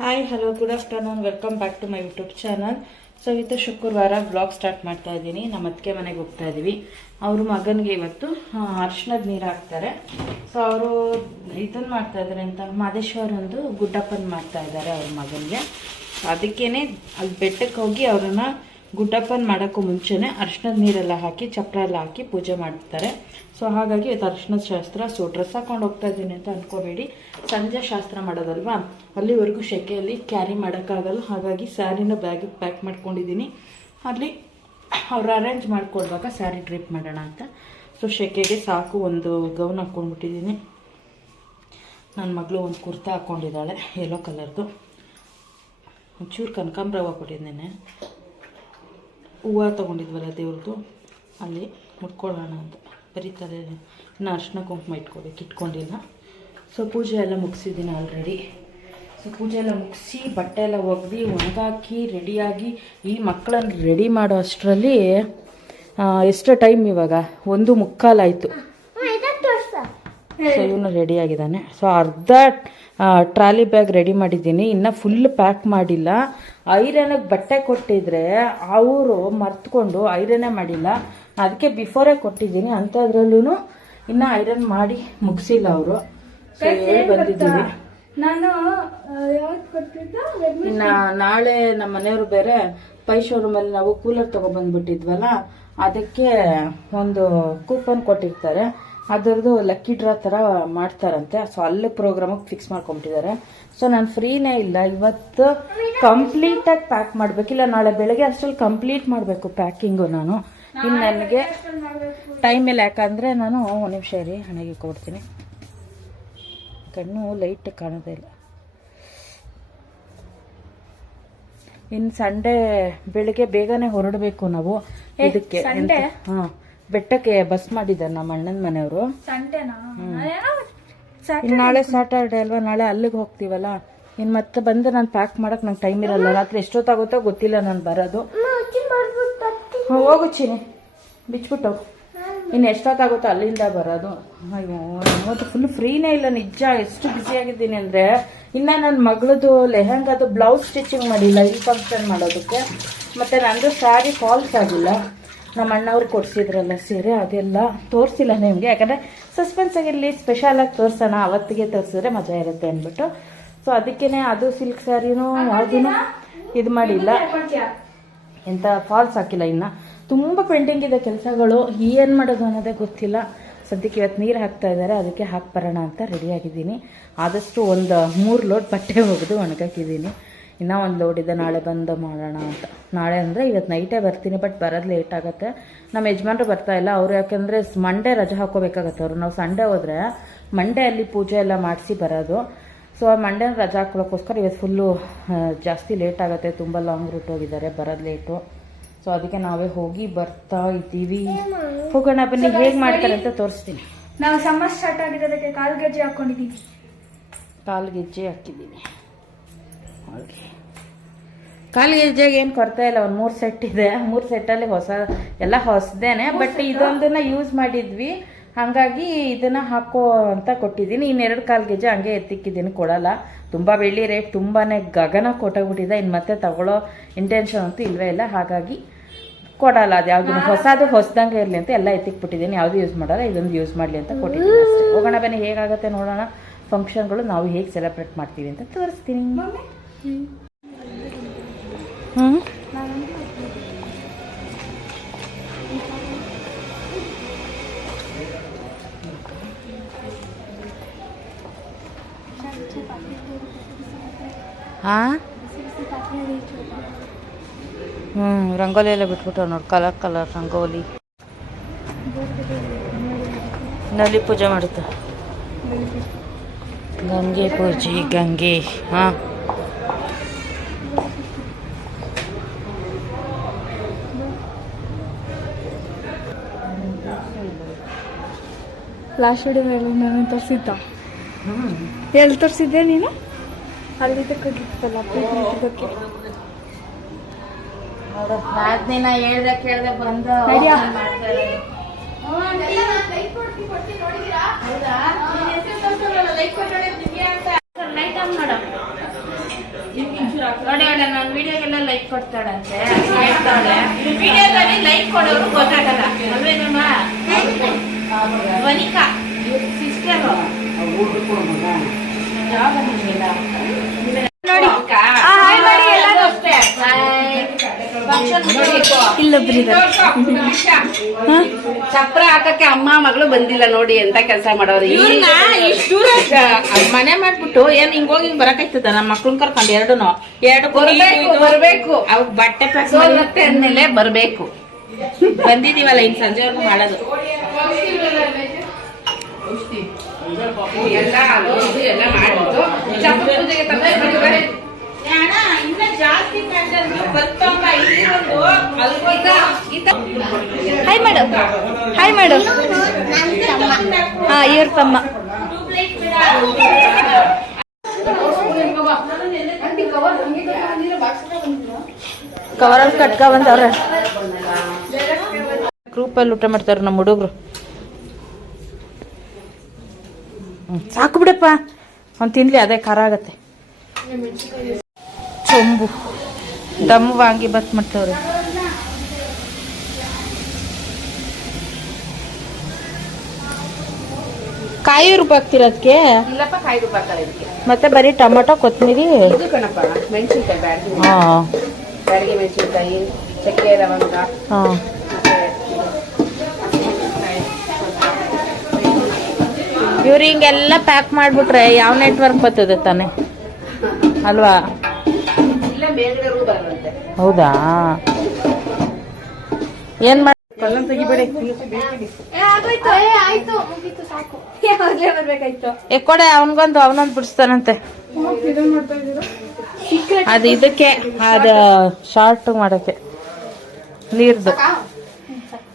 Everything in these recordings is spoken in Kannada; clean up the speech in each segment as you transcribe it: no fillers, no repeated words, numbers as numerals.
Hi hello good afternoon welcome back to my YouTube channel. So ಇವತ್ತು ಶುಕ್ರವಾರ ಬ್ಲಾಗ್ ಸ್ಟಾರ್ಟ್ ಮಾಡ್ತಾ ಇದ್ದೀನಿ. ನಮ್ಮ ಅತ್ತಿಗೆ ಮನೆಗೆ ಹೋಗ್ತಾ ಇದ್ದೀವಿ. ಅವರು ಮಗನಿಗೆ ಇವತ್ತು ಅರ್ಶಿನದ ನೀರು ಹಾಕ್ತಾರೆ. ಸೊ ಅವರು ಇದನ್ನು ಮಾಡ್ತಾ ಇದ್ದಾರೆ ಅಂತ ಮಾದೇಶ್ವರ ಒಂದು ಗುಡ್ಡಪ್ಪನ ಮಾಡ್ತಾ ಇದ್ದಾರೆ ಅವ್ರ ಮಗನಿಗೆ. ಅದಕ್ಕೇನೆ ಅಲ್ಲಿ ಬೆಟ್ಟಕ್ಕೆ ಹೋಗಿ ಅವ್ರನ್ನ ಗುಡ್ಡಪ್ಪನ ಮಾಡೋಕ್ಕೂ ಮುಂಚೆನೇ ಅರ್ಶಿನದ ನೀರೆಲ್ಲ ಹಾಕಿ ಚಪ್ರ ಎಲ್ಲ ಹಾಕಿ ಪೂಜೆ ಮಾಡ್ತಾರೆ. ಸೊ ಹಾಗಾಗಿ ಇವತ್ತು ಅರ್ಶಿನದ ಶಾಸ್ತ್ರ. ಸೊ ಡ್ರೆಸ್ ಹಾಕೊಂಡು ಹೋಗ್ತಾ ಇದ್ದೀನಿ ಅಂತ ಅಂದ್ಕೋಬೇಡಿ, ಸಂಜೆ ಶಾಸ್ತ್ರ ಮಾಡೋದಲ್ವಾ, ಅಲ್ಲಿವರೆಗೂ ಶೆಕೆಯಲ್ಲಿ ಕ್ಯಾರಿ ಮಾಡೋಕ್ಕಾಗಲ್ಲ. ಹಾಗಾಗಿ ಸ್ಯಾರಿನ ಬ್ಯಾಗಿಗೆ ಪ್ಯಾಕ್ ಮಾಡ್ಕೊಂಡಿದ್ದೀನಿ. ಅಲ್ಲಿ ಅವ್ರು ಅರೇಂಜ್ ಮಾಡ್ಕೊಡ್ವಾಗ ಸ್ಯಾರಿ ಡ್ರಿಪ್ ಮಾಡೋಣ ಅಂತ. ಸೊ ಶೆಕೆಗೆ ಸಾಕು ಒಂದು ಗೌನ್ ಹಾಕ್ಕೊಂಡ್ಬಿಟ್ಟಿದ್ದೀನಿ. ನನ್ನ ಮಗಳು ಒಂದು ಕುರ್ತಾ ಹಾಕ್ಕೊಂಡಿದ್ದಾಳೆ ಯೆಲ್ಲೋ ಕಲರ್ದು. ಒಂಚೂರು ಕನಕಾಂಬರ ಹೂವು ಕೊಟ್ಟಿದ್ದೇನೆ, ಹೂವು ತೊಗೊಂಡಿದ್ವಲ್ಲ ದೇವ್ರದ್ದು, ಅಲ್ಲಿ ಮುಟ್ಕೊಳ್ಳೋಣ ಅಂತ ಬರೀತಾರೆ. ಇನ್ನು ಅರ್ಶಿನ ಕುಂಕುಮ ಇಟ್ಕೊಂಡಿಲ್ಲ. ಸೊ ಪೂಜೆ ಎಲ್ಲ ಮುಗಿಸಿದ್ದೀನಿ ಆಲ್ರೆಡಿ. ಸೊ ಪೂಜೆ ಎಲ್ಲ ಮುಗಿಸಿ ಬಟ್ಟೆ ಎಲ್ಲ ಒಗ್ದು ಒಣಗಾಕಿ ರೆಡಿಯಾಗಿ ಈ ಮಕ್ಕಳನ್ನು ರೆಡಿ ಮಾಡೋ ಅಷ್ಟರಲ್ಲಿ ಎಷ್ಟು ಟೈಮ್ ಇವಾಗ 1:15 ಆಯಿತು. ಸೊ ಇವನು ರೆಡಿಯಾಗಿದ್ದಾನೆ. ಸೊ ಅರ್ಧ ಟ್ರಾಲಿ ಬ್ಯಾಗ್ ರೆಡಿ ಮಾಡಿದ್ದೀನಿ, ಇನ್ನು ಫುಲ್ ಪ್ಯಾಕ್ ಮಾಡಿಲ್ಲ. ಐರನ್ಗೆ ಬಟ್ಟೆ ಕೊಟ್ಟಿದ್ರೆ ಅವರು ಮರ್ತ್ಕೊಂಡು ಐರನ್ನೇ ಮಾಡಿಲ್ಲ. ಅದಕ್ಕೆ ಬಿಫೋರೇ ಕೊಟ್ಟಿದ್ದೀನಿ, ಅಂಥದ್ರಲ್ಲೂ ಇನ್ನೂ ಐರನ್ ಮಾಡಿ ಮುಗಿಸಿಲ್ಲ ಅವರು. ಸೊ ಹೇಳಿ ಬಂದಿದ್ದೀವಿ. ನಾನು ಇನ್ನು ನಾಳೆ ನಮ್ಮ ಮನೆಯವರು ಬೇರೆ ಪೈ ಶೋರೂಮಲ್ಲಿ ನಾವು ಕೂಲರ್ ತೊಗೊಬಂದ್ಬಿಟ್ಟಿದ್ವಲ್ಲ, ಅದಕ್ಕೆ ಒಂದು ಕೂಪನ್ ಕೊಟ್ಟಿರ್ತಾರೆ. ಅದರದ್ದು ಲಕ್ಕಿ ಡ್ರಾ ಥರ ಮಾಡ್ತಾರಂತೆ. ಸೊ ಅಲ್ಲಿ ಪ್ರೋಗ್ರಾಮಿಗೆ ಫಿಕ್ಸ್ ಮಾಡ್ಕೊಂಬಿಟ್ಟಿದ್ದಾರೆ. ಸೊ ನಾನು ಫ್ರೀನೇ ಇಲ್ಲ, ಇವತ್ತು ಕಂಪ್ಲೀಟಾಗಿ ಪ್ಯಾಕ್ ಮಾಡಬೇಕಿಲ್ಲ, ನಾಳೆ ಬೆಳಗ್ಗೆ ಅಷ್ಟರಲ್ಲಿ ಕಂಪ್ಲೀಟ್ ಮಾಡಬೇಕು ಪ್ಯಾಕಿಂಗು. ನಾನು ಇನ್ನು ನನಗೆ ಟೈಮ್ ಇಲ್ಲ, ಯಾಕಂದರೆ ನಾನು ಒಂದು ನಿಮಿಷ ಇರಿ, ಹಣೆಗೆ ಕೊಡ್ತೀನಿ. ಕಣ್ಣು ಲೈಟ್ ಕಾಣೋದೇ ಇಲ್ಲ. ಇನ್ನು ಸಂಡೇ ಬೆಳಿಗ್ಗೆ ಬೇಗನೆ ಹೊರಡಬೇಕು ನಾವು. ಇದಕ್ಕೆ ಹಾಂ, ಬೆಟ್ಟಕ್ಕೆ ಬಸ್ ಮಾಡಿದ್ದಾರೆ ನಮ್ಮ ಅಣ್ಣನ ಮನೆಯವರು. ನಾಳೆ ಸ್ಯಾಟರ್ಡೆ ಅಲ್ವಾ, ನಾಳೆ ಅಲ್ಲಿಗೆ ಹೋಗ್ತೀವಲ್ಲ. ಇನ್ನು ಮತ್ತೆ ಬಂದು ನಾನು ಪ್ಯಾಕ್ ಮಾಡಕ್ಕೆ ನಂಗೆ ಟೈಮ್ ಇರಲ್ಲ. ರಾತ್ರಿ ಎಷ್ಟೊತ್ತಾಗುತ್ತೋ ಗೊತ್ತಿಲ್ಲ ನಾನು ಬರೋದು. ಹೋಗು ಚಿನಿ, ಬಿಚ್ಬಿಟ್ಟು ಇನ್ನು ಎಷ್ಟೊತ್ತಾಗುತ್ತೋ ಅಲ್ಲಿಂದ ಬರೋದು. ಅಯ್ಯೋ ಇವತ್ತು ಫುಲ್ ಫ್ರೀನೇ ಇಲ್ಲ ನಿಜ. ಎಷ್ಟು ಬ್ಯುಸಿಯಾಗಿದ್ದೀನಿ ಅಂದರೆ, ಇನ್ನು ನನ್ನ ಮಗಳದು ಲೆಹಂಗಾದು ಬ್ಲೌಸ್ ಸ್ಟಿಚಿಂಗ್ ಮಾಡಿಲ್ಲ ಈ ಫಂಕ್ಷನ್ ಮಾಡೋದಕ್ಕೆ. ಮತ್ತು ನಂದು ಸ್ಯಾರಿ ಫಾಲ್ಸ್ ಆಗಿಲ್ಲ. ನಮ್ಮ ಅಣ್ಣವ್ರು ಕೊಡಿಸಿದ್ರಲ್ಲ ಸೀರೆ, ಅದೆಲ್ಲ ತೋರಿಸಿಲ್ಲ ನಿಮಗೆ, ಯಾಕಂದರೆ ಸಸ್ಪೆನ್ಸ್ ಆಗಿರಲಿ, ಸ್ಪೆಷಲಾಗಿ ತೋರಿಸೋಣ, ಅವತ್ತಿಗೆ ತೋರಿಸಿದ್ರೆ ಮಜಾ ಇರುತ್ತೆ ಅಂದ್ಬಿಟ್ಟು. ಸೊ ಅದಕ್ಕೇ ಅದು ಸಿಲ್ಕ್ ಸ್ಯಾರಿನೂ ಯಾವುದೂ ಇದು ಮಾಡಿಲ್ಲ, ಎಂಥ ಫಾಲ್ಸ್ ಹಾಕಿಲ್ಲ. ಇನ್ನು ತುಂಬ ಪೆಂಡಿಂಗ್ ಇದೆ ಕೆಲಸಗಳು, ಏನು ಮಾಡೋದು ಅನ್ನೋದೇ ಗೊತ್ತಿಲ್ಲ. ಸದ್ಯಕ್ಕೆ ಇವತ್ತು ನೀರು ಹಾಕ್ತಾ ಇದ್ದಾರೆ, ಅದಕ್ಕೆ ಹಾಕಿ ಬರೋಣ ಅಂತ ರೆಡಿಯಾಗಿದ್ದೀನಿ. ಆದಷ್ಟು ಒಂದು 3 ಲೋಡ್ ಬಟ್ಟೆ ಒಗೆದು ಒಣಗಾಕಿದ್ದೀನಿ. ಇನ್ನೂ ಒಂದು ಲೋಡ್ ಇದೆ, ನಾಳೆ ಬಂದು ಮಾಡೋಣ ಅಂತ. ನಾಳೆ ಅಂದರೆ ಇವತ್ತು ನೈಟೇ ಬರ್ತೀನಿ, ಬಟ್ ಬರೋದು ಲೇಟ್ ಆಗುತ್ತೆ. ನಮ್ಮ ಯಜಮಾನ್ರು ಬರ್ತಾಯಿಲ್ಲ, ಅವರು ಯಾಕೆಂದರೆ ಮಂಡೇ ರಜೆ ಹಾಕೋಬೇಕಾಗತ್ತೆ ಅವರು. ನಾವು ಸಂಡೇ ಹೋದರೆ ಮಂಡೇ ಅಲ್ಲಿ ಪೂಜೆ ಎಲ್ಲ ಮಾಡಿಸಿ ಬರೋದು. ಸೊ ಮಂಡೇ ರಜೆ ಹಾಕೊಳ್ಳೋಕ್ಕೋಸ್ಕರ ಇವತ್ತು ಫುಲ್ಲು ಜಾಸ್ತಿ ಲೇಟ್ ಆಗುತ್ತೆ. ತುಂಬ ಲಾಂಗ್ ರೂಟ್ ಹೋಗಿದ್ದಾರೆ, ಬರೋದು ಲೇಟು. ಸೊ ಅದಕ್ಕೆ ನಾವೇ ಹೋಗಿ ಬರ್ತಾ ಇದ್ದೀವಿ. ಹೋಗೋಣ ಬನ್ನಿ, ಹೇಗೆ ಮಾಡ್ತಾರೆ ಅಂತ ತೋರಿಸ್ತೀನಿ. ನಾವು ಸಮ್ಮರ್ ಸ್ಟಾರ್ಟ್ ಆಗಿರೋದಕ್ಕೆ ಕಾಲ್ಗೆಜ್ಜೆ ಹಾಕೊಂಡಿದ್ದೀವಿ. ಕಾಲ್ಗೆಜ್ಜೆ ಹಾಕಿದ್ದೀನಿ. ಕಾಲ್ಗೆಜ್ಜೆಗೆ ಏನು ಕೊರತೆ ಇಲ್ಲ, ಒಂದು 3 ಸೆಟ್ ಇದೆ. 3 ಸೆಟ್ಟಲ್ಲಿ ಎಲ್ಲ ಹೊಸದೇನೆ, ಬಟ್ ಇದೊಂದನ್ನು ಯೂಸ್ ಮಾಡಿದ್ವಿ, ಹಾಗಾಗಿ ಇದನ್ನು ಹಾಕೋ ಅಂತ ಕೊಟ್ಟಿದ್ದೀನಿ. ಇನ್ನೆರಡು ಕಾಲ್ಗೆಜ್ಜೆ ಹಂಗೆ ಎತ್ತಿಕ್ಕಿದ್ದೀನಿ, ಕೊಡಲ್ಲ. ತುಂಬ ಬೆಳ್ಳಿ ರೇಟ್ ತುಂಬಾ ಗಗನ ಕೊಟ್ಟೋಗ್ಬಿಟ್ಟಿದೆ. ಇನ್ನು ಮತ್ತೆ ತಗೊಳ್ಳೋ ಇಂಟೆನ್ಷನ್ ಅಂತೂ ಇಲ್ಲವೇ ಇಲ್ಲ, ಹಾಗಾಗಿ ಕೊಡಲ್ಲ. ಅದು ಯಾವುದು ಹೊಸದಂಗೆ ಇರಲಿ ಅಂತ ಎಲ್ಲ ಎತ್ತಿಕ್ಬಿಟ್ಟಿದ್ದೀನಿ. ಯಾವುದು ಯೂಸ್ ಮಾಡಲ್ಲ, ಇದೊಂದು ಯೂಸ್ ಮಾಡಲಿ ಅಂತ ಕೊಟ್ಟಿದ್ದೀನಿ ಅಷ್ಟೇ. ಹೋಗೋಣ ಬನ್ನಿ, ಹೇಗಾಗುತ್ತೆ ನೋಡೋಣ. ಫಂಕ್ಷನ್ಗಳು ನಾವು ಹೇಗೆ ಸೆಲೆಬ್ರೇಟ್ ಮಾಡ್ತೀವಿ ಅಂತ ತೋರಿಸ್ತೀನಿ. ರಂಗೋಲಿ ಎಲ್ಲ ಬಿಟ್ಬಿಟ್ಟು ನೋಡಿ, ಕಲರ್ ಕಲರ್ ರಂಗೋಲಿ. ನಲ್ಲಿ ಪೂಜೆ ಮಾಡುತ್ತೆ, ಗಂಗೆ ಪೂಜೆ, ಗಂಗೆ. ಹಾಂ, ಲಾಸ್ಟ್ ವಿಡಿಯೋದಲ್ಲಿ ನಾನು ತೋರಿಸಿದ್ದ. ಎಲ್ಲಿ ತೋರಿಸಿದ್ದೆ ನೀನು? ಅಲ್ಲಿ ತಕ್ಕಿತ್ತಲ್ಲ ಪ್ರೀತಿ. ದಿನ ಹೇಳ್ದೆ ಕೇಳ್ದೆ ಬಂದು ನನ್ನ ವಿಡಿಯೋಗೆಲ್ಲ ಲೈಕ್ ಕೊಡ್ತಾಳಂತೆ ಹೇಳ್ತಾಳೆ ವಿಡಿಯೋದಲ್ಲಿ ಲೈಕ್ ಕೊಡೋರು ಗೊತ್ತಾಗಲ್ಲ ಅಲ್ವೇನಮ್ಮ ವನಿಕಾ ಸಿಸ್ಟರ್ ಯಾವ ನಿಮಗೆಲ್ಲ ನೋಡಿ ಚಪ್ರ ಹಾಕಕ್ಕೆ ಅಮ್ಮ ಮಗಳು ಬಂದಿಲ್ಲ ನೋಡಿ ಎಂತ ಕೆಲಸ ಮಾಡೋರು ಇಷ್ಟು ಮನೆ ಮಾಡ್ಬಿಟ್ಟು ಏನ್ ಹಿಂಗ್ ಹೋಗಿ ಹಿಂಗ್ ಬರಕಾಯ್ತದ ನಮ್ಮ ಮಕ್ಳನ್ ಕರ್ಕೊಂಡು ಎರಡು ಬರ್ಬೇಕು ಅವ್ ಬಟ್ಟೆ ಸೋಲತ್ತೆ ಅಂದ್ಮೇಲೆ ಬರ್ಬೇಕು ಬಂದಿದೀವಲ್ಲ ಇನ್ ಸಂಜೆವರೆಗೂ ಮಾಡೋದು ಎಲ್ಲ ಎಲ್ಲ ಮಾಡಿದ್ದು ಚಪ್ರ ಪೂಜೆಗೆ ತಂದೆ ಇನ್ನ ಜಾಸ್ತಿ ಹಾಯ್ ಮೇಡಮ್ ಹಾಯ್ ಮೇಡಮ್ ಹಾ ಇವ್ರ ತಮ್ಮ ಕವರಲ್ಲಿ ಕಟ್ಕ ಬಂದವ್ರೆ ಗ್ರೂಪಲ್ಲಿ ಊಟ ಮಾಡ್ತಾರ ನಮ್ಮ ಹುಡುಗರು ಸಾಕು ಬಿಡಪ್ಪ ಅವ್ನು ತಿನ್ಲಿ ಅದೇ ಖಾರ ಆಗತ್ತೆ ಚೊಂಬು ದಮ್ ವಾಂಗಿ ಬತ್ ಮಾಡ್ತವ್ರೆ ಕಾಯಿ ರುಬ್ಬಾಕ್ತಿರೋದಕ್ಕೆ ಇಲ್ಲಪ್ಪ ಕಾಯಿ ರುಬ್ಬಾಕಲ್ಲ ಇದಕ್ಕೆ ಮತ್ತೆ ಬರೀ ಟೊಮೊಟೊ ಕೊತ್ತಂಬರಿ ಇದು ಕಣಪ್ಪ ಮೆಣಸಿನ್ಕಾಯಿ ಬ್ಯಾಡಗಿ ಹಾಂ ಬ್ಯಾಡಗಿ ಮೆಣಸಿನ್ಕಾಯಿ ಚಕ್ಕೆ ಲವಂಗ ಹಾಂ ಇವ್ರು ಹಿಂಗೆಲ್ಲ ಪ್ಯಾಕ್ ಮಾಡ್ಬಿಟ್ರೆ ಯಾವ ನೆಟ್ವರ್ಕ್ ಬರ್ತದೆ ತಾನೆ ಅಲ್ವಾ ಇಲ್ಲ ಮೇಲ್ಗಡೆ ರೂ ಬರಲ್ಲಂತೆ ಹೌದಾ ಏನ್ ಮಾಡಿ ತೆಗಿಬೇಡಿ ಆಯ್ತು ಮುಗೀತು ಸಾಕು ಮೊದ್ಲೇ ಬರ್ಬೇಕಾಯ್ತು ಕೊಡೆ ಅವನೊಂದು ಬಿಡಿಸ್ತಾನಂತೆ ಅದು ಇದಕ್ಕೆ ಅದು ಶಾರ್ಟ್ ಮಾಡಕ್ಕೆ ನೀರ್ದು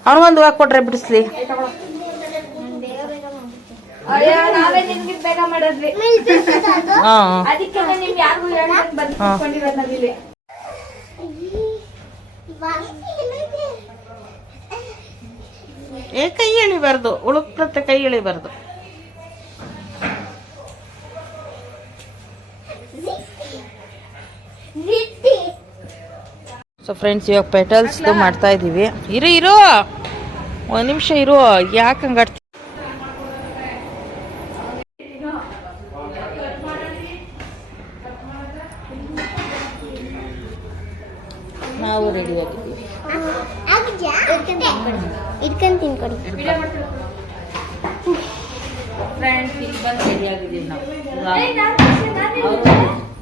ಅವನಿಗೊಂದು ಹೂವು ಕೊಟ್ರೆ ಬಿಡಿಸ್ಲಿ ನಾವೇ ನಿಮ್ಗೆ ಬೇಗ ಮಾಡಿದ್ವಿ ಹಾ ಅದಕ್ಕೆ ನಿಮ್ಗೆ ಯಾರಿಗೂ ಬಂದ್ಕೊಂಡಿರೋದು ನಾವಿಲ್ಲಿ ಕೈ ಎಳಿಬಾರ್ದು ಉಳುಕ್ ಕೈ ಎಳಿಬಾರ್ದು ಸೊ ಫ್ರೆಂಡ್ಸ್ ಇವಾಗ ಪೆಟಲ್ಸ್ ಮಾಡ್ತಾ ಇದೀವಿ ಇರು ಒಂದ್ ನಿಮಿಷ ಇರು ಯಾಕೆ ಹಂಗಾಡ್ತಿ ನಾವು ರೆಡಿ ಆಗಿದ್ದೀವಿ ಇಟ್ಕೊಂಡು ತಿನ್ಕೊಡಿ ಫ್ರೆಂಡ್ಸ್ ಇಲ್ಲಿ ಬಂದು ರೆಡಿ ಆಗಿದ್ದೀವಿ ನಾವು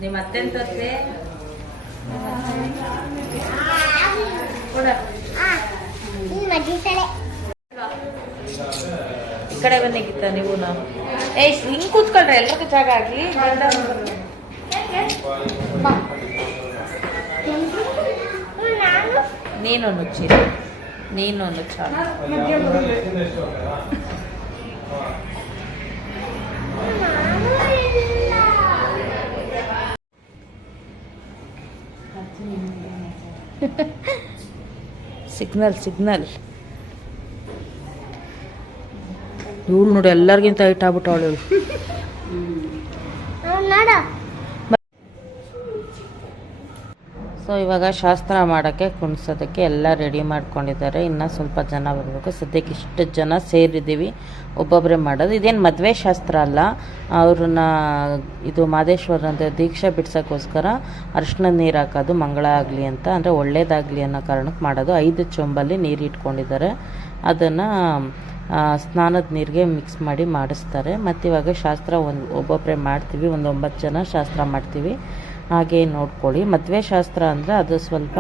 ನಿಮ್ಮ ಅತ್ತೆನ ತರ್ತೆ ಈ ಕಡೆ ಬಂದಿಗಿತ್ತ ನೀವು ಹಿಂಗ್ ಕೂತ್ಕೊಳ್ರಿ ಎಲ್ಲರಿಗೂ ಜಾಗ ಆಗ್ಲಿ ನೀನೊಂದು ಚೀರ ನೀನೊಂದು ಚಾಲ ಸಿಗ್ನಲ್ ಇವಳು ನೋಡಿ ಎಲ್ಲರಿಗಿಂತ ಹೈಟ್ ಆಗ್ಬಿಟ್ಟವಳು ಇವಳು ಸೊ ಇವಾಗ ಶಾಸ್ತ್ರ ಮಾಡೋಕ್ಕೆ ಕುಣಿಸೋದಕ್ಕೆ ಎಲ್ಲ ರೆಡಿ ಮಾಡ್ಕೊಂಡಿದ್ದಾರೆ ಇನ್ನು ಸ್ವಲ್ಪ ಜನ ಬರಬೇಕು ಸದ್ಯಕ್ಕೆ ಇಷ್ಟು ಜನ ಸೇರಿದ್ದೀವಿ ಒಬ್ಬೊಬ್ಬರೇ ಮಾಡೋದು ಇದೇನು ಮದುವೆ ಶಾಸ್ತ್ರ ಅಲ್ಲ ಅವ್ರನ್ನ ಇದು ಮಾದೇಶ್ವರ ಅಂತ ದೀಕ್ಷೆ ಬಿಡ್ಸೋಕ್ಕೋಸ್ಕರ ಅರ್ಶಿನ ನೀರು ಹಾಕೋದು ಮಂಗಳ ಆಗಲಿ ಅಂತ ಅಂದರೆ ಒಳ್ಳೇದಾಗಲಿ ಅನ್ನೋ ಕಾರಣಕ್ಕೆ ಮಾಡೋದು 5 ಚೊಂಬಲ್ಲಿ ನೀರು ಇಟ್ಕೊಂಡಿದ್ದಾರೆ ಅದನ್ನು ಸ್ನಾನದ ನೀರಿಗೆ ಮಿಕ್ಸ್ ಮಾಡಿ ಮಾಡಿಸ್ತಾರೆ ಮತ್ತು ಇವಾಗ ಶಾಸ್ತ್ರ ಒಬ್ಬೊಬ್ಬರೇ ಮಾಡ್ತೀವಿ 9 ಜನ ಶಾಸ್ತ್ರ ಮಾಡ್ತೀವಿ ಹಾಗೆ ನೋಡ್ಕೊಳ್ಳಿ ಮದುವೆ ಶಾಸ್ತ್ರ ಅಂದರೆ ಅದು ಸ್ವಲ್ಪ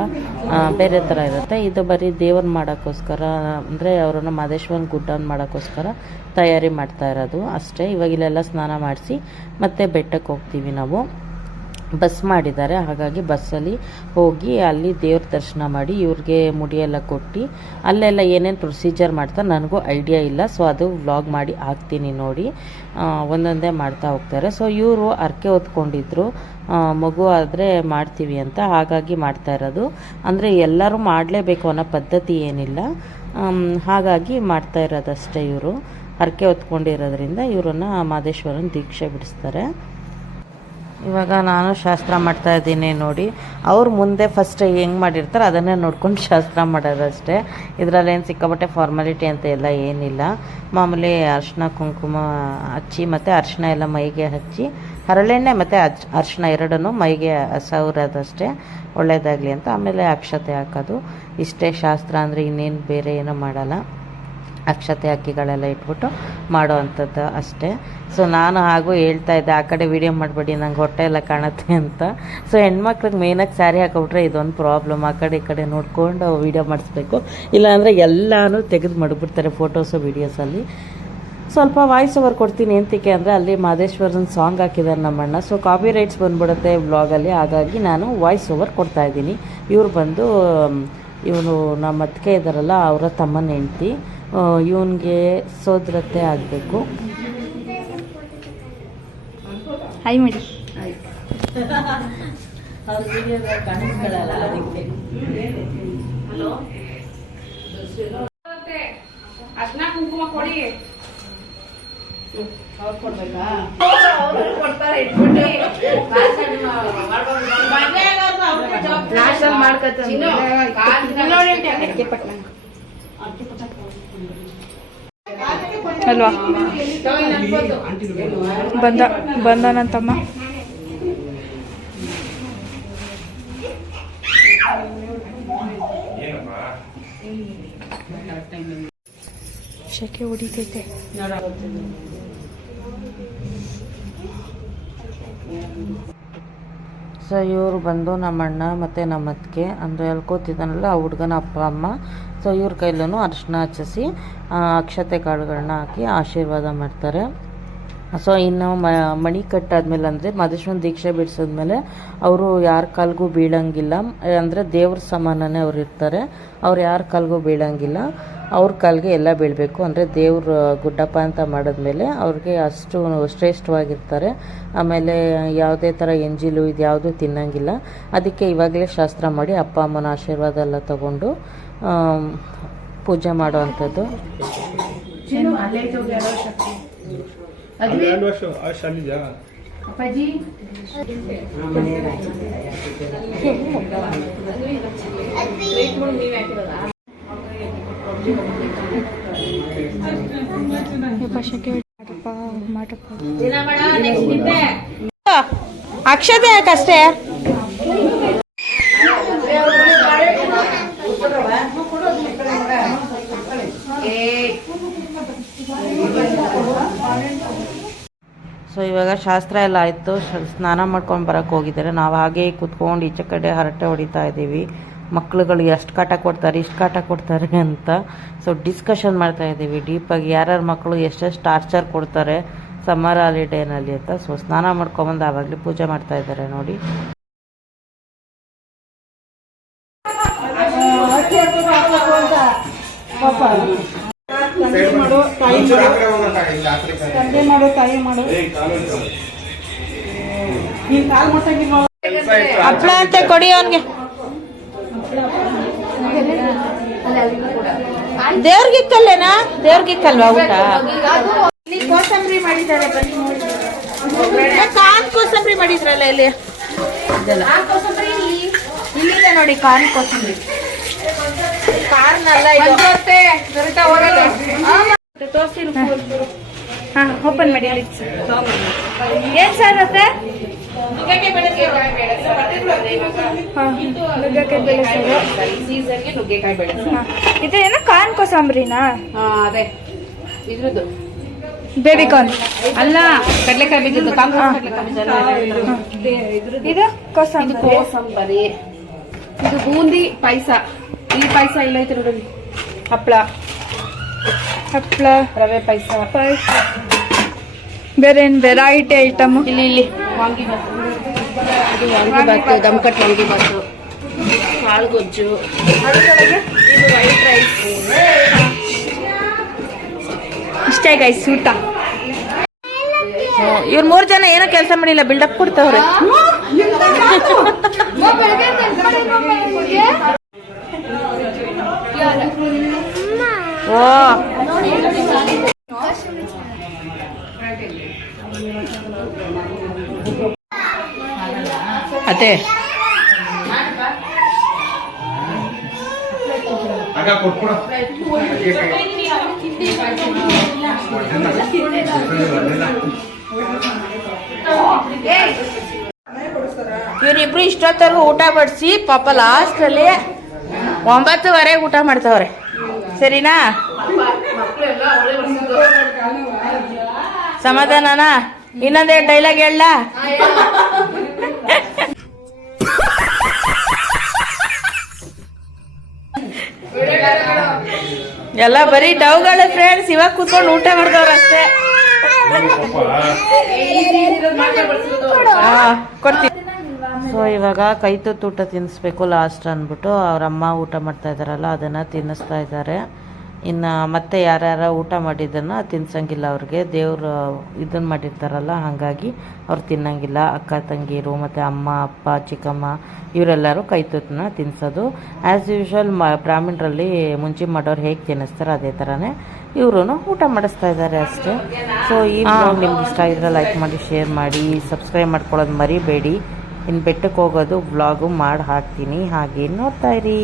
ಬೇರೆ ಥರ ಇರುತ್ತೆ ಇದು ಬರೀ ದೇವ್ರನ್ನ ಮಾಡೋಕ್ಕೋಸ್ಕರ ಅಂದರೆ ಅವರನ್ನು ಮಾದೇಶ್ವರನ ಗುಡ್ಡನ ಮಾಡೋಕ್ಕೋಸ್ಕರ ತಯಾರಿ ಮಾಡ್ತಾ ಇರೋದು ಅಷ್ಟೇ ಇವಾಗ ಇಲ್ಲೆಲ್ಲ ಸ್ನಾನ ಮಾಡಿಸಿ ಮತ್ತೆ ಬೆಟ್ಟಕ್ಕೆ ಹೋಗ್ತೀವಿ ನಾವು ಬಸ್ ಮಾಡಿದ್ದಾರೆ ಹಾಗಾಗಿ ಬಸ್ಸಲ್ಲಿ ಹೋಗಿ ಅಲ್ಲಿ ದೇವ್ರ ದರ್ಶನ ಮಾಡಿ ಇವ್ರಿಗೆ ಮುಡಿಯೆಲ್ಲ ಕೊಟ್ಟು ಅಲ್ಲೆಲ್ಲ ಏನೇನು ಪ್ರೊಸೀಜರ್ ಮಾಡ್ತಾರೆ ನನಗೂ ಐಡಿಯಾ ಇಲ್ಲ ಸೊ ಅದು ವ್ಲಾಗ್ ಮಾಡಿ ಹಾಕ್ತೀನಿ ನೋಡಿ ಒಂದೊಂದೇ ಮಾಡ್ತಾ ಹೋಗ್ತಾರೆ ಸೊ ಇವರು ಹರಕೆ ಹೊತ್ಕೊಂಡಿದ್ರು ಮಗು ಆದರೆ ಮಾಡ್ತೀವಿ ಅಂತ ಹಾಗಾಗಿ ಮಾಡ್ತಾ ಇರೋದು ಅಂದರೆ ಎಲ್ಲರೂ ಮಾಡಲೇಬೇಕು ಅನ್ನೋ ಪದ್ಧತಿ ಏನಿಲ್ಲ ಹಾಗಾಗಿ ಮಾಡ್ತಾ ಇರೋದಷ್ಟೇ ಇವರು ಹರಕೆ ಹೊತ್ಕೊಂಡಿರೋದ್ರಿಂದ ಇವರನ್ನು ಮಾದೇಶ್ವರನ ದೀಕ್ಷೆ ಬಿಡಿಸ್ತಾರೆ ಇವಾಗ ನಾನು ಶಾಸ್ತ್ರ ಮಾಡ್ತಾ ಇದ್ದೀನಿ ನೋಡಿ. ಅವ್ರು ಮುಂದೆ ಫಸ್ಟ್ ಹೆಂಗೆ ಮಾಡಿರ್ತಾರೆ ಅದನ್ನೇ ನೋಡ್ಕೊಂಡು ಶಾಸ್ತ್ರ ಮಾಡೋದಷ್ಟೇ. ಇದರಲ್ಲೇನು ಸಿಕ್ಕಾಪಟ್ಟೆ ಫಾರ್ಮಾಲಿಟಿ ಅಂತ ಎಲ್ಲ ಏನಿಲ್ಲ. ಮಾಮೂಲಿ ಅರಿಶಿನ ಕುಂಕುಮ ಹಚ್ಚಿ ಮತ್ತು ಅರಿಶಿನ ಎಲ್ಲ ಮೈಗೆ ಹಚ್ಚಿ, ಹರಳೆಣ್ಣೆ ಮತ್ತು ಅರಿಶಿನ ಎರಡನ್ನೂ ಮೈಗೆ ಸವರೋದಷ್ಟೇ, ಒಳ್ಳೆಯದಾಗಲಿ ಅಂತ. ಆಮೇಲೆ ಅಕ್ಷತೆ ಹಾಕೋದು ಇಷ್ಟೇ ಶಾಸ್ತ್ರ. ಅಂದರೆ ಇನ್ನೇನು ಬೇರೆ ಏನೂ ಮಾಡಲ್ಲ. ಅಕ್ಷತೆ ಅಕ್ಕಿಗಳೆಲ್ಲ ಇಟ್ಬಿಟ್ಟು ಮಾಡೋ ಅಂಥದ್ದು ಅಷ್ಟೇ. ಸೊ ನಾನು ಹಾಗೂ ಹೇಳ್ತಾ ಇದ್ದೆ, ಆ ಕಡೆ ವೀಡಿಯೋ ಮಾಡಬೇಡಿ ನಂಗೆ ಹೊಟ್ಟೆ ಎಲ್ಲ ಕಾಣುತ್ತೆ ಅಂತ. ಸೊ ಹೆಣ್ಮಕ್ಳಿಗೆ ಮೇಯ್ನಾಗಿ ಸ್ಯಾರಿ ಹಾಕೊಬಿಟ್ರೆ ಇದೊಂದು ಪ್ರಾಬ್ಲಮ್, ಆ ಕಡೆ ಈ ಕಡೆ ನೋಡ್ಕೊಂಡು ವೀಡಿಯೋ ಮಾಡಿಸ್ಬೇಕು. ಇಲ್ಲಾಂದರೆ ಎಲ್ಲನೂ ತೆಗೆದು ಮಡಗ್ಬಿಡ್ತಾರೆ ಫೋಟೋಸು ವೀಡಿಯೋಸಲ್ಲಿ. ಸ್ವಲ್ಪ ವಾಯ್ಸ್ ಓವರ್ ಕೊಡ್ತೀನಿ ಎಂತಕ್ಕೆ ಅಂದರೆ ಅಲ್ಲಿ ಮಾದೇಶ್ವರನ ಸಾಂಗ್ ಹಾಕಿದ್ದಾರೆ ನಮ್ಮಣ್ಣ. ಸೊ ಕಾಪಿ ರೈಟ್ಸ್ ಬಂದ್ಬಿಡುತ್ತೆ ವ್ಲಾಗಲ್ಲಿ, ಹಾಗಾಗಿ ನಾನು ವಾಯ್ಸ್ ಓವರ್ ಕೊಡ್ತಾಯಿದ್ದೀನಿ. ಇವ್ರು ಬಂದು ಇವನು ನಮ್ಮ ಅತ್ತಿಗೆ ಇದ್ದಾರಲ್ಲ ಅವರ ತಮ್ಮನ ಹೆಂಡ್ತಿ, ಇವನಿಗೆ ಸೋದರತ್ತೆ ಆಗಬೇಕು. ಹಾಯ್ ಮಾಡಿ. ಅರ್ಶಿನ ಕುಂಕುಮ ಕೊಡಿ. ಕೊಡ್ಬೇಕಾ? ಅಲ್ವಾ ಬಂದ ನನ್ನ ತಮ್ಮ. ಶೆಕೆ ಹೊಡಿತೈತೆ. ಸೊ ಇವರು ಬಂದು ನಮ್ಮ ಅಣ್ಣ ಮತ್ತು ನಮ್ಮ ಅತ್ತಿಗೆ ಅಂದರೆ ಅಲ್ಲಿ ಕೂತಿದ್ದಾನಲ್ಲ ಆ ಹುಡುಗನ ಅಪ್ಪ ಅಮ್ಮ. ಸೊ ಇವ್ರ ಕೈಲೂ ಅರಿಶಿನ ಹಚ್ಚಿಸಿ ಅಕ್ಷತೆ ಕಾಳುಗಳನ್ನ ಹಾಕಿ ಆಶೀರ್ವಾದ ಮಾಡ್ತಾರೆ. ಸೊ ಇನ್ನು ಮಣಿ ಕಟ್ಟಾದ್ಮೇಲೆ ಅಂದರೆ ಮಾದೇಶ್ವರನ ದೀಕ್ಷೆ ಬಿಡಿಸಿದ್ಮೇಲೆ ಅವರು ಯಾರ ಕಾಲ್ಗೂ ಬೀಳಂಗಿಲ್ಲ. ಅಂದರೆ ದೇವ್ರ ಸಮಾನನೇ ಅವ್ರು ಇರ್ತಾರೆ. ಅವ್ರು ಯಾರ ಕಾಲ್ಗೂ ಬೀಳಂಗಿಲ್ಲ, ಅವ್ರ ಕಾಲಿಗೆ ಎಲ್ಲ ಬೀಳಬೇಕು. ಅಂದರೆ ದೇವ್ರ ಗುಡ್ಡಪ್ಪ ಅಂತ ಮಾಡಿದ್ಮೇಲೆ ಅವ್ರಿಗೆ ಅಷ್ಟು ಶ್ರೇಷ್ಠವಾಗಿರ್ತಾರೆ. ಆಮೇಲೆ ಯಾವುದೇ ಥರ ಎಂಜಿಲು ಇದು ಯಾವುದೂ ತಿನ್ನಂಗಿಲ್ಲ. ಅದಕ್ಕೆ ಇವಾಗಲೇ ಶಾಸ್ತ್ರ ಮಾಡಿ ಅಪ್ಪ ಅಮ್ಮನ ಆಶೀರ್ವಾದ ಎಲ್ಲ ತಗೊಂಡು ಪೂಜೆ ಮಾಡೋ ಅಂಥದ್ದು. ಅಪ್ಪಾಜಿ ಅಕ್ಷತೆ ಯಾಕಷ್ಟೇ. ಸೊ ಇವಾಗ ಶಾಸ್ತ್ರ ಎಲ್ಲ ಆಯಿತು. ಸ್ನಾನ ಮಾಡ್ಕೊಂಡು ಬರೋಕ್ಕೆ ಹೋಗಿದ್ದಾರೆ. ನಾವು ಹಾಗೆ ಕೂತ್ಕೊಂಡು ಈಚೆ ಕಡೆ ಹರಟೆ ಹೊಡಿತಾ ಇದ್ದೀವಿ. ಮಕ್ಳುಗಳು ಎಷ್ಟು ಕಾಟ ಕೊಡ್ತಾರೆ, ಇಷ್ಟು ಕಾಟ ಕೊಡ್ತಾರೆ ಅಂತ. ಸೊ ಡಿಸ್ಕಷನ್ ಮಾಡ್ತಾ ಇದ್ದೀವಿ ಡೀಪಾಗಿ, ಯಾರ್ಯಾರ ಮಕ್ಕಳು ಎಷ್ಟೆಷ್ಟು ಟಾರ್ಚರ್ ಕೊಡ್ತಾರೆ ಸಮ್ಮರ್ ಹಾಲಿಡೇನಲ್ಲಿ ಅಂತ. ಸೊ ಸ್ನಾನ ಮಾಡ್ಕೊಂಬಂದು ಆವಾಗಲೇ ಪೂಜೆ ಮಾಡ್ತಾ ಇದ್ದಾರೆ ನೋಡಿ. ಹಪ್ಳ ಅಂತ ಕೊಡಿ ಅವನ್ಗೆ. ದೇವ್ರಿಗಿಕ್ಕಲ್ಲೇನಾ? ದೇವ್ರಿಗಿಕ್ಕಲ್ವಾ ಊಟ? ಕೋಸಂಬರಿ ಮಾಡಿದ್ದಾರೆ, ಕಾರ್ನ್ ಕೋಸಂಬರಿ ಮಾಡಿದ್ರಲ್ಲ ಇಲ್ಲಿ. ಇಲ್ಲಿದೆ ನೋಡಿ ಕಾರ್ನ್ ಕೋಸಂಬರಿ. ಕಾರ್ನ್ ಅಲ್ಲ ಇದು. ಹಾ ಓಪನ್ ಮಾಡಿ. ಏನ್ ಸರ್ ಮತ್ತೆ ನುಗ್ಗೆಕಾಯಿ ಬೆಳೆ ಇದೇನ ಕಾರ್ನ್ ಕೋಸಂಬರಿನಾ? ಅದೇ ಇದ್ರದ್ದು ಬೇಬಿ ಕಾರ್ನ್ ಅಲ್ಲ, ಕಡ್ಲೆಕಾಯಿ ಬೀಜದ್ದು ಇದು ಕೋಸಂಬರಿ. ಇದು ಬೂಂದಿ ಪಾಯಸ. ಈ ಪಾಯಸ ಇಲ್ಲ ಐತೆ ನೋಡಿ. ಹಪ್ಪಳ ರವೆ ಪಾಯಸ. ಬೇರೆ ಏನ್ ವೆರೈಟಿ ಐಟಮ್? ಇಲ್ಲಿ ವಾಂಗಿ ಬಾತು, ದಮ್ಕಟ್ ವಾಂಗಿ ಬಾತು, ಕಾಳು ಗೊಜ್ಜು, ಇದು ವೈಟ್ ರೈಸ್. ಇಷ್ಟೇ ಗೈಸ್ ಊಟ. ಇವ್ರು 3 ಜನ ಏನೋ ಕೆಲಸ ಮಾಡಿಲ್ಲ, ಬಿಲ್ಡಪ್ ಕೊಡ್ತಾವ್ರೆ. ಅದೇ ಇವರಿಬ್ರು ಇಷ್ಟೊತ್ತವರೆಗೂ ಊಟ ಬಡಿಸಿ ಪಾಪ ಲಾಸ್ಟಲ್ಲಿ 9:30 ಊಟ ಮಾಡ್ತಾವ್ರೆ. ಸರಿನಾ? ಸಮಾಧಾನನಾ? ಇನ್ನೊಂದೇ ಡೈಲಾಗ್ ಹೇಳ. ಎಲ್ಲ ಬರೀ ಡವ್ಗಳು ಫ್ರೆಂಡ್ಸ್. ಇವಾಗ ಕೂತ್ಕೊಂಡು ಊಟ ಮಾಡ್ದವ್ರ ಅಷ್ಟೇ. ಕೊಡ್ತೀನಿ. ಸೊ ಇವಾಗ ಕೈ ತುತ್ತು ಊಟ ತಿನ್ನಿಸ್ಬೇಕು ಲಾಸ್ಟ್ ಅಂದ್ಬಿಟ್ಟು ಅವರಮ್ಮ ಊಟ ಮಾಡ್ತಾ ಇದ್ದಾರಲ್ಲ ಅದನ್ನು ತಿನ್ನಿಸ್ತಾ ಇದ್ದಾರೆ. ಇನ್ನು ಮತ್ತೆ ಯಾರ್ಯಾರ ಊಟ ಮಾಡಿದ್ದನ್ನು ತಿನ್ಸಂಗಿಲ್ಲ ಅವ್ರಿಗೆ, ದೇವರು ಇದನ್ನು ಮಾಡಿರ್ತಾರಲ್ಲ, ಹಾಗಾಗಿ ಅವ್ರು ತಿನ್ನಂಗಿಲ್ಲ. ಅಕ್ಕ ತಂಗಿರು ಮತ್ತು ಅಮ್ಮ ಅಪ್ಪ ಚಿಕ್ಕಮ್ಮ ಇವರೆಲ್ಲರೂ ಕೈ ತುತ್ತನ್ನ ತಿನ್ನಿಸೋದು. ಆ್ಯಸ್ ಯೂಶ್ವಲ್ ಬ್ರಾಹ್ಮಣರಲ್ಲಿ ಮುಂಚೆ ಮಾಡೋರು ಹೇಗೆ ತಿನ್ನಿಸ್ತಾರೆ ಅದೇ ಥರನೇ ಇವರು ಊಟ ಮಾಡಿಸ್ತಾ ಇದ್ದಾರೆ ಅಷ್ಟೇ. ಸೊ ಈ ಬ್ಲಾಗ್ ನಿಮ್ಗೆ ಇಷ್ಟ ಆಗಿದ್ರೆ ಲೈಕ್ ಮಾಡಿ, ಶೇರ್ ಮಾಡಿ, ಸಬ್ಸ್ಕ್ರೈಬ್ ಮಾಡ್ಕೊಳ್ಳೋದು ಮರಿಬೇಡಿ. ಇನ್ನು ಬೆಟ್ಟಕ್ಕೆ ಹೋಗೋದು ವ್ಲಾಗು ಮಾಡಿ ಹಾಕ್ತೀನಿ, ಹಾಗೆ ನೋಡ್ತಾ ಇರಿ.